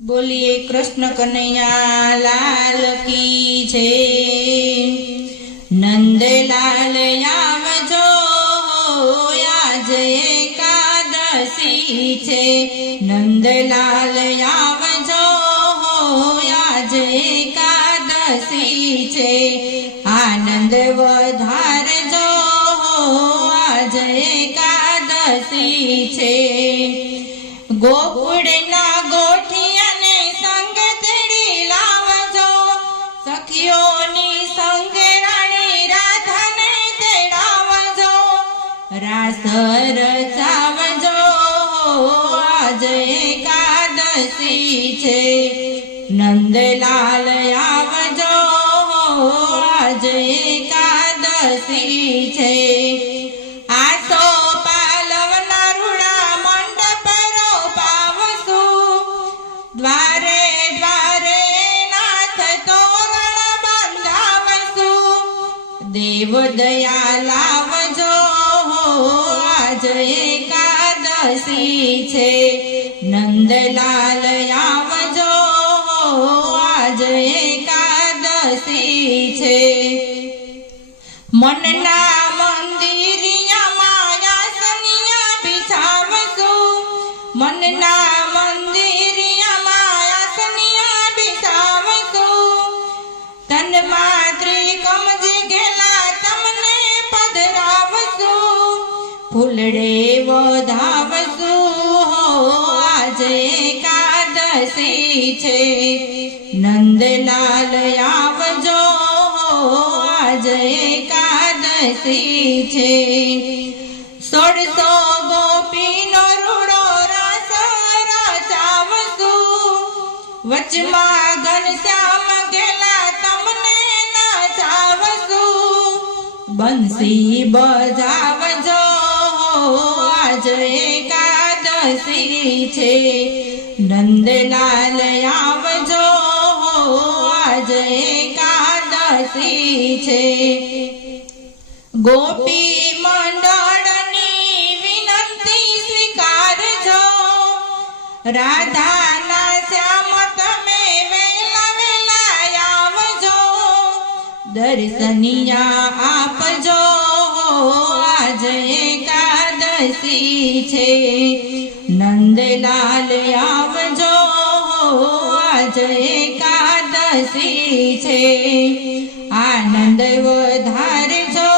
बोलिए कृष्ण कन्हैया लाल की जय। नंदलाल आवजो आज एकादशी छे। नंदलाल आवजो आज एकादशी छे। आनंद वधारजो आज एकादशी छे। गोकुळना गोठिया ने संग तेड़ी लावजो। सखियोनी संगे राणी राधा ने तेड़ावजो। रास रचावजो आज एकादशी छे। नंदलाल आवजो आज एकादशी छे। आसो पालवना रूड़ा मंडप रोपावसु। द्वारे द्वारे नाथ तोरण बांधावसु। देव दया लावजो आज एकादशी छे। नंदलाल आवजो आज एकादशी छे। मनना मंदिरिया मायासनिया बिछावसु। मनना मंदिरिया मायासनिया बिछावसु। तन त्रिकम जिगेला तमने पधरावसु। फूलड़े वधावसु आज एकादशी छे। नंदलाल आवजो आज एकादशी छे। 16 गोपीनो रूड़ो रास रचावसु। वचमा घनश्याम गेला तमने नचावसु। बंसी बजावजो आज एकादशी छे। नंदलाल आवजो आज एकादशी छे। गोपी मंडळनी विनंती स्वीकारजो। राधा ना श्याम तमे वेला वेला आवजो। दर्शनिया आपजो आज एकादशी छे। नंदलाल आवजो आज एकादशी छे। आनंद वधारजो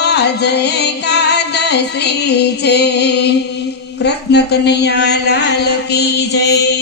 आज एकादशी छे। कृष्ण कन्हैया लाल की जय।